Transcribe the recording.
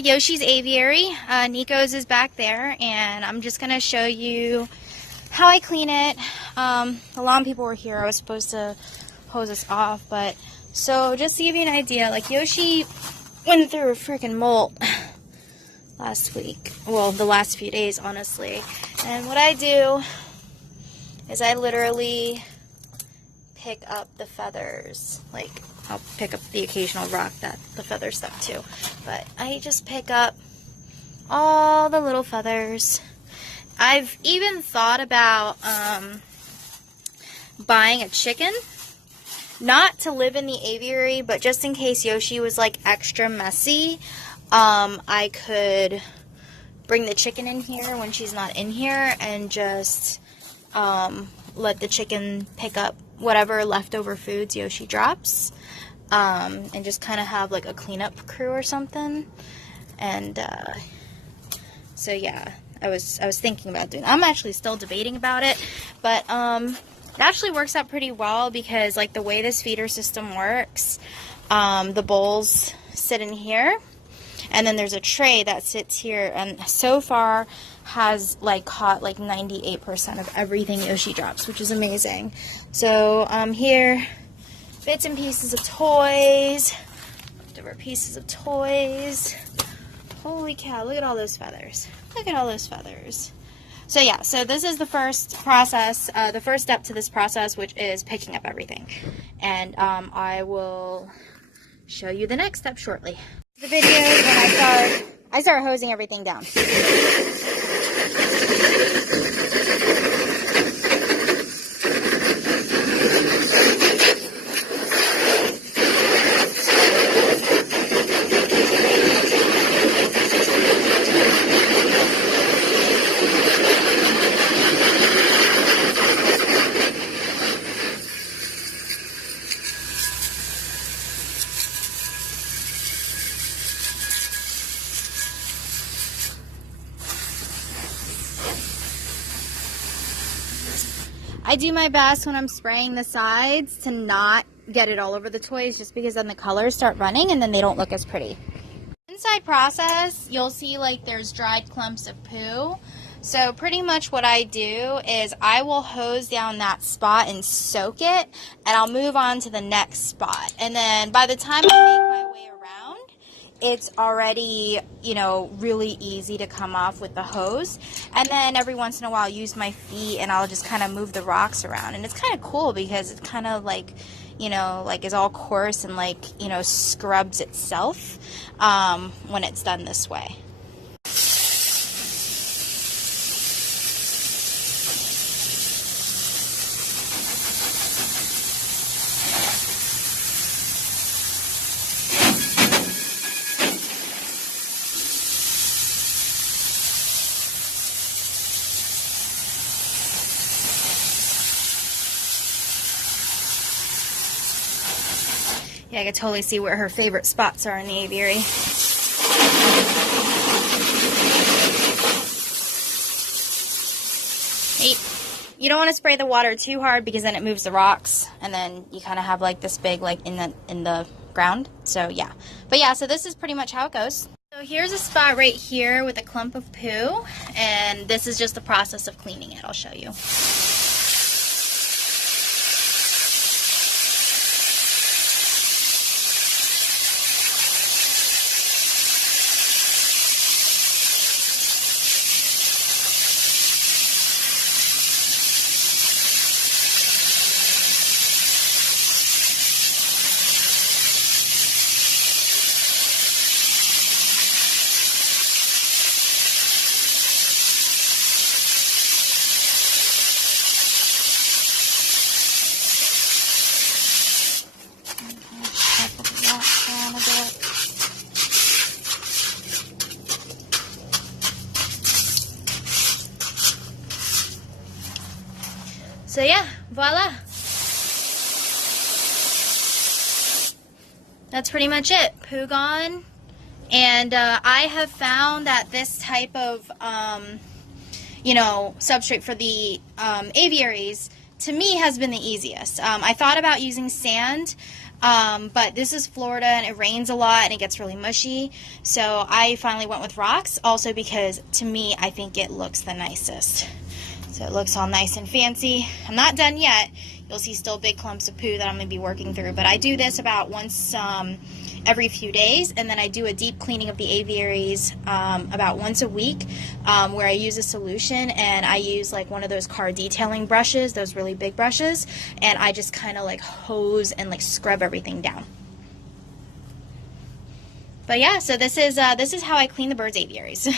Yoshi's aviary. Nico's is back there, and I'm just gonna show you how I clean it. A lot of people were here. I was supposed to hose this off, but so just to give you an idea, like Yoshi went through a freaking molt last week. Well, the last few days, honestly. And what I do is I literally pick up the feathers. Like, I'll pick up the occasional rock that the feathers stuck to, but I just pick up all the little feathers. I've even thought about buying a chicken, not to live in the aviary, but just in case Yoshi was like extra messy, I could bring the chicken in here when she's not in here and just let the chicken pick up whatever leftover foods Yoshi drops, and just kind of have like a cleanup crew or something. And so yeah, I was thinking about doing that. I'm actually still debating about it, but it actually works out pretty well because like the way this feeder system works, the bowls sit in here, and then there's a tray that sits here, and so far has like caught like 98% of everything Yoshi drops, which is amazing. So here, bits and pieces of toys, leftover pieces of toys. Holy cow, look at all those feathers. Look at all those feathers. So yeah, so this is the first process, the first step to this process, which is picking up everything. And I will show you the next step shortly. The video is when I start hosing everything down. I do my best when I'm spraying the sides to not get it all over the toys, just because then the colors start running and then they don't look as pretty. Inside process, you'll see like there's dried clumps of poo. So pretty much what I do is I will hose down that spot and soak it, and I'll move on to the next spot. And then by the time I make my way around, it's already, you know, really easy to come off with the hose. And then every once in a while I'll use my feet and I'll just kind of move the rocks around. And it's kind of cool because it kind of like, you know, like is all coarse and like, you know, scrubs itself when it's done this way. Yeah, I can totally see where her favorite spots are in the aviary. Hey, you don't want to spray the water too hard because then it moves the rocks, and then you kind of have like this big like in the ground. So yeah, but yeah, so this is pretty much how it goes. So here's a spot right here with a clump of poo, and this is just the process of cleaning it. I'll show you. So yeah, voila. That's pretty much it. Poo gone. And I have found that this type of, you know, substrate for the aviaries, to me, has been the easiest. I thought about using sand, But this is Florida and it rains a lot and it gets really mushy. So I finally went with rocks, also because to me, I think it looks the nicest. So it looks all nice and fancy. I'm not done yet. You'll see still big clumps of poo that I'm going to be working through. But I do this about once every few days. And then I do a deep cleaning of the aviaries about once a week where I use a solution. And I use like one of those car detailing brushes, those really big brushes. And I just kind of like hose and like scrub everything down. But yeah, so this is how I clean the birds' aviaries.